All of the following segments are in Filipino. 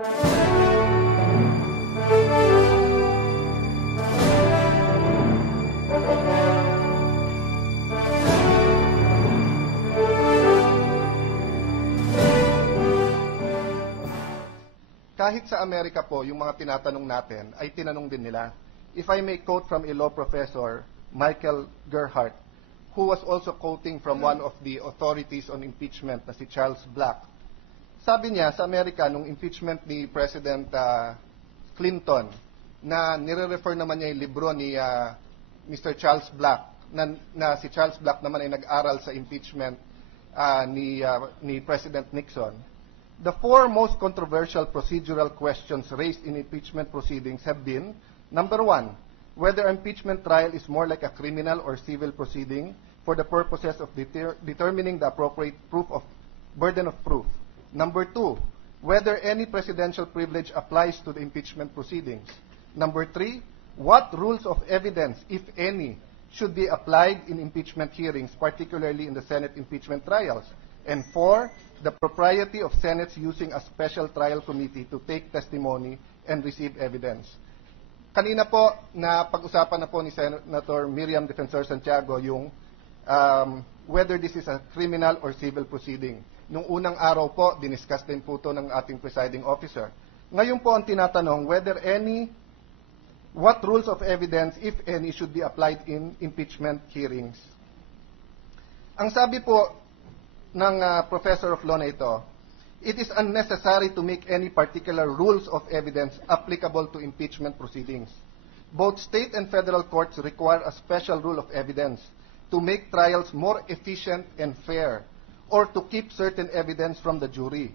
Kahit sa Amerika po, yung mga tinatanong natin ay tinanong din nila. If I may quote from a law professor, Michael Gerhardt, who was also quoting from one of the authorities on impeachment na si Charles Black. Sabi niya sa Amerika, nung impeachment ni President Clinton, na nire-refer naman niya yung libro ni Mr. Charles Black, na si Charles Black naman ay nag-aral sa impeachment ni President Nixon. The four most controversial procedural questions raised in impeachment proceedings have been, number one, whether impeachment trial is more like a criminal or civil proceeding for the purposes of determining the appropriate burden of proof. Number two, whether any presidential privilege applies to the impeachment proceedings. Number three, what rules of evidence, if any, should be applied in impeachment hearings, particularly in the Senate impeachment trials. And four, the propriety of Senate's using a special trial committee to take testimony and receive evidence. Kanina po, na pag-usapan na po ni Senator Miriam Defensor Santiago yung whether this is a criminal or civil proceeding. Nung unang araw po, diniscuss din po ito ng ating presiding officer. Ngayon po ang tinatanong whether what rules of evidence, if any, should be applied in impeachment hearings. Ang sabi po ng professor of law na ito, it is unnecessary to make any particular rules of evidence applicable to impeachment proceedings. Both state and federal courts require a special rule of evidence to make trials more efficient and fair, or to keep certain evidence from the jury,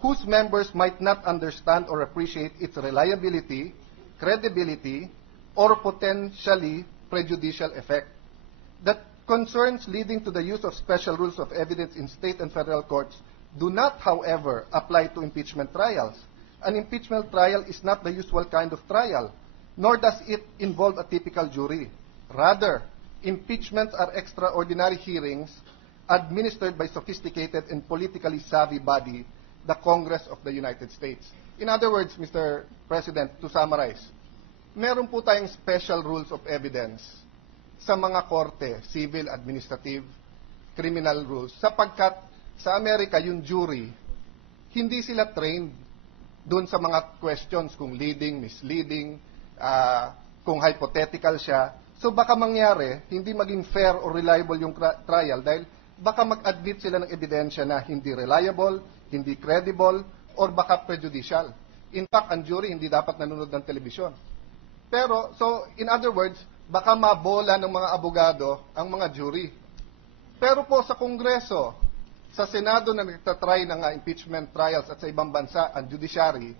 whose members might not understand or appreciate its reliability, credibility, or potentially prejudicial effect. That concerns leading to the use of special rules of evidence in state and federal courts do not, however, apply to impeachment trials. An impeachment trial is not the usual kind of trial, nor does it involve a typical jury. Rather, impeachments are extraordinary hearings administered by sophisticated and politically savvy body, the Congress of the United States. In other words, Mr. President, to summarize, meron po tayong special rules of evidence sa mga korte, civil, administrative, criminal rules, sapagkat sa Amerika, yung jury, hindi sila trained dun sa mga questions kung leading, misleading, kung hypothetical siya. So baka mangyari, hindi maging fair or reliable yung trial dahil baka mag-admit sila ng ebidensya na hindi reliable, hindi credible, or baka prejudicial. In fact, ang jury hindi dapat nanonood ng telebisyon. Pero, so, in other words, baka mabola ng mga abogado ang mga jury. Pero po sa Kongreso, sa Senado na nagtatry ng impeachment trials at sa ibang bansa, ang judiciary,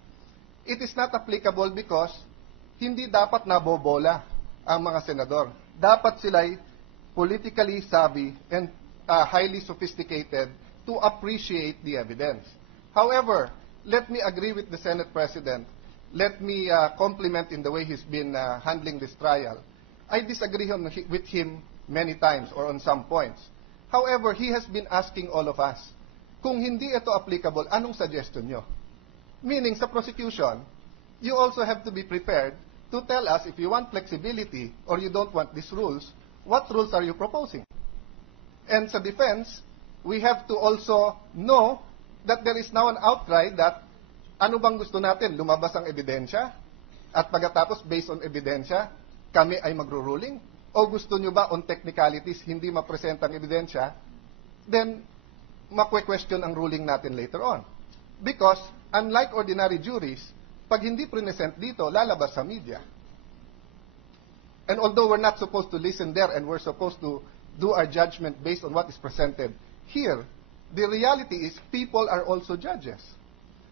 it is not applicable because hindi dapat nabobola ang mga senador. Dapat sila'y politically savvy and highly sophisticated to appreciate the evidence. However, let me agree with the Senate President. Let me compliment in the way he's been handling this trial. I disagree with him many times or on some points. However, he has been asking all of us, kung hindi ito applicable, anong suggestion nyo? Meaning, sa prosecution, you also have to be prepared to tell us if you want flexibility or you don't want these rules, what rules are you proposing? And sa defense, we have to also know that there is now an outcry that ano bang gusto natin? Lumabas ang ebidensya? At pagkatapos, based on ebidensya, kami ay magro-ruling? O gusto nyo ba on technicalities, hindi mapresenta ang ebidensya? Then, makwe-question ang ruling natin later on. Because, unlike ordinary juries, pag hindi present dito, lalabas sa media. And although we're not supposed to listen there and we're supposed to do our judgment based on what is presented, here, the reality is people are also judges.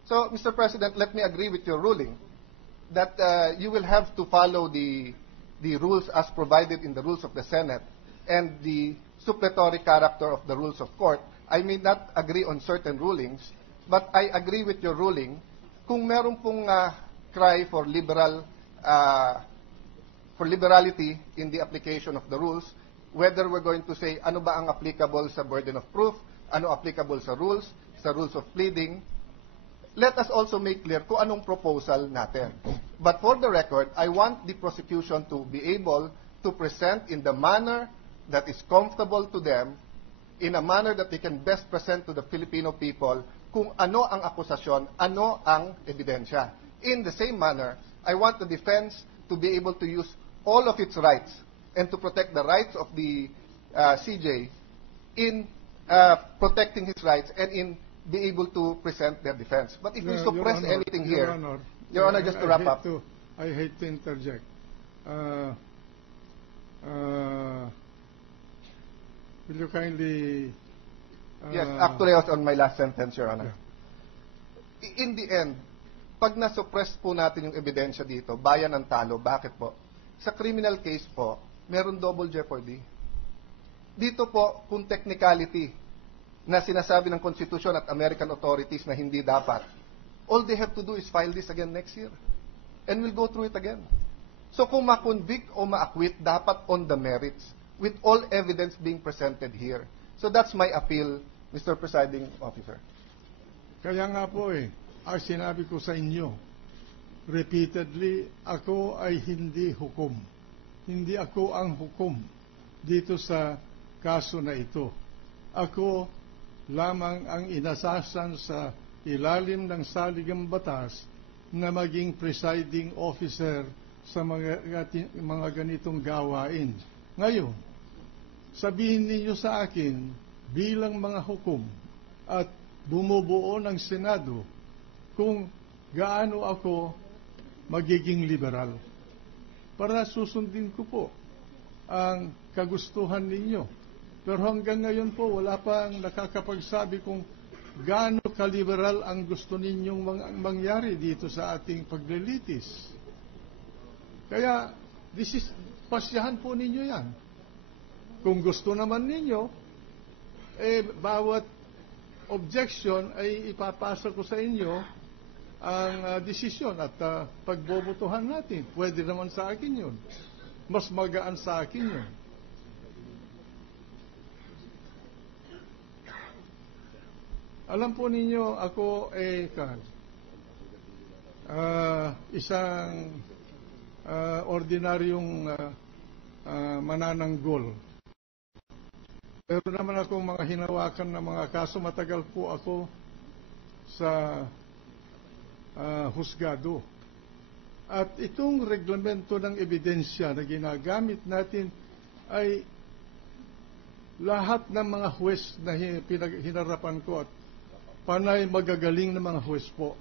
So, Mr. President, let me agree with your ruling that you will have to follow the rules as provided in the rules of the Senate and the suppletory character of the rules of court. I may not agree on certain rulings, but I agree with your ruling kung meron pong cry for liberality in the application of the rules, whether we're going to say ano ba ang applicable sa burden of proof, ano applicable sa rules of pleading, let us also make clear kung anong proposal natin. But for the record, I want the prosecution to be able to present in the manner that is comfortable to them, in a manner that they can best present to the Filipino people kung ano ang akusasyon, ano ang ebidensya. In the same manner, I want the defense to be able to use all of its rights and to protect the rights of the CJ in protecting his rights and in be able to present their defense. But if we suppress anything here, Your Honor, just to wrap up. I hate to interject. Will you kindly... Yes, actually I was on my last sentence, Your Honor. Yeah. In the end, pag nasuppress po natin yung ebidensya dito, bayan ang talo. Bakit po? Sa criminal case po, meron double jeopardy. Dito po, kung technicality na sinasabi ng Constitution at American authorities na hindi dapat, all they have to do is file this again next year. And we'll go through it again. So kung ma-convict o ma-acquit, dapat on the merits, with all evidence being presented here. So that's my appeal, Mr. Presiding Officer. Kaya nga po ang sinabi ko sa inyo, repeatedly, ako ay hindi hukom. Hindi ako ang hukom dito sa kaso na ito. Ako lamang ang inasasan sa ilalim ng saligang batas na maging presiding officer sa mga ganitong gawain. Ngayon, sabihin ninyo sa akin bilang mga hukom at bumubuo ng Senado kung gaano ako magiging liberal para susundin ko po ang kagustuhan ninyo. Pero hanggang ngayon po, wala pang nakakapagsabi kung gaano ka-liberal ang gusto ninyong mangyari dito sa ating paglilitis. Kaya, pasyahan po ninyo yan. Kung gusto naman ninyo, bawat objection ay ipapasa ko sa inyo ang desisyon at pagbobotohan natin. Pwede naman sa akin yun. Mas magaan sa akin yun. Alam po ninyo, ako isang ordinaryong manananggol. Pero naman ako mga hinawakan ng mga kaso, matagal po ako sa husgado. At itong reglamento ng ebidensya na ginagamit natin ay lahat ng mga huwes na hinarapan ko at panay magagaling na mga huwes po,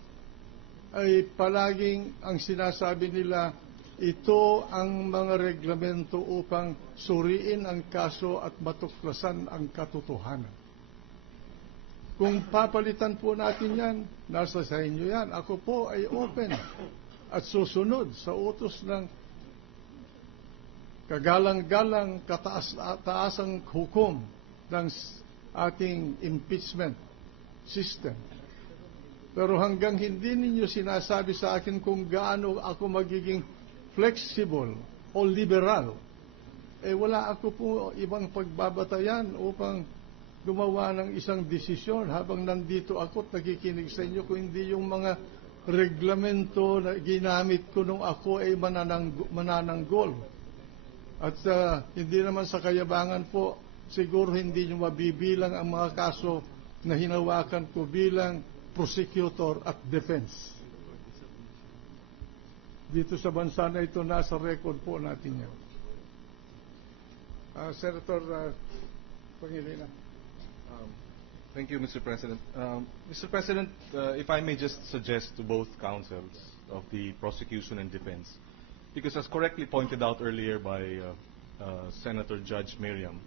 ay palaging ang sinasabi nila, ito ang mga reglamento upang suriin ang kaso at matuklasan ang katotohanan. Kung papalitan po natin yan, nasa sa inyo yan. Ako po ay open at susunod sa utos ng kagalang-galang kataasang hukom ng ating impeachment system. Pero hanggang hindi ninyo sinasabi sa akin kung gaano ako magiging flexible o liberal, wala ako po ibang pagbabatayan upang gumawa ng isang desisyon habang nandito ako at nakikinig sa inyo kung hindi yung mga reglamento na ginamit ko nung ako ay manananggol. At hindi naman sa kayabangan po, siguro hindi nyo mabibilang ang mga kaso na hinawakan ko bilang prosecutor at defense. Dito sa bansa na ito, nasa record po natin yan. Senator Pangilinan. Thank you, Mr. President. Mr. President, if I may just suggest to both counsels of the prosecution and defense, because as correctly pointed out earlier by Senator Judge Miriam,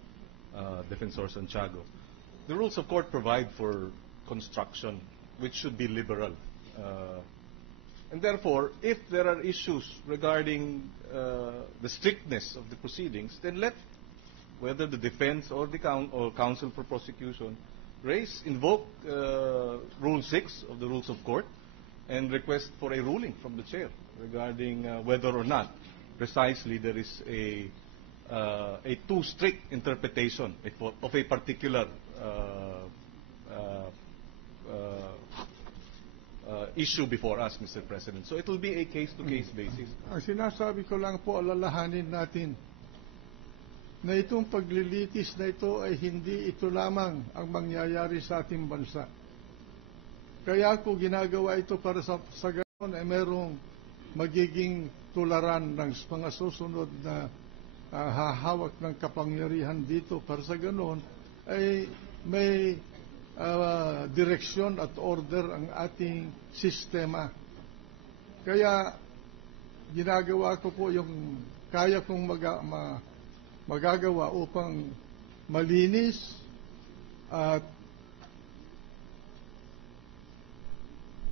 Defensor Santiago, the rules of court provide for construction which should be liberal. And therefore, if there are issues regarding the strictness of the proceedings, then let whether the defense or the counsel for prosecution invoke Rule 6 of the Rules of Court and request for a ruling from the chair regarding whether or not precisely there is a too strict interpretation of a particular issue before us, Mr. President. So it will be a case-to-case basis. Ang sinasabi ko lang po, alalahanin natin na itong paglilitis na ito ay hindi ito lamang ang mangyayari sa ating bansa. Kaya ko ginagawa ito para sa ganoon ay merong magiging tularan ng mga susunod na hahawak ng kapangyarihan dito. Para sa ganoon ay may direksyon at order ang ating sistema. Kaya ginagawa ko po yung kaya kong magagawa upang malinis at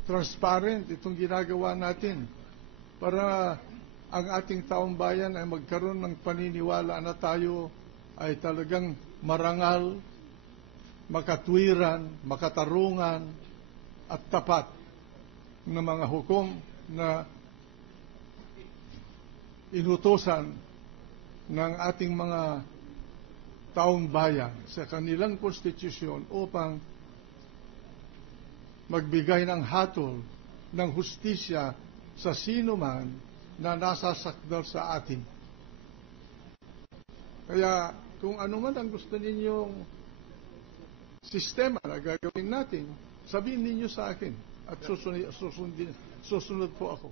transparent itong ginagawa natin para ang ating taong bayan ay magkaroon ng paniniwala na tayo ay talagang marangal, makatwiran, makatarungan at tapat ng mga hukom na inutusan ng ating mga taong bayan sa kanilang konstitusyon upang magbigay ng hatol ng hustisya sa sino man na nasasakdal sa atin. Kaya kung ano man ang gusto ninyong sistema na gagawin natin, sabihin ninyo sa akin at susunod po ako.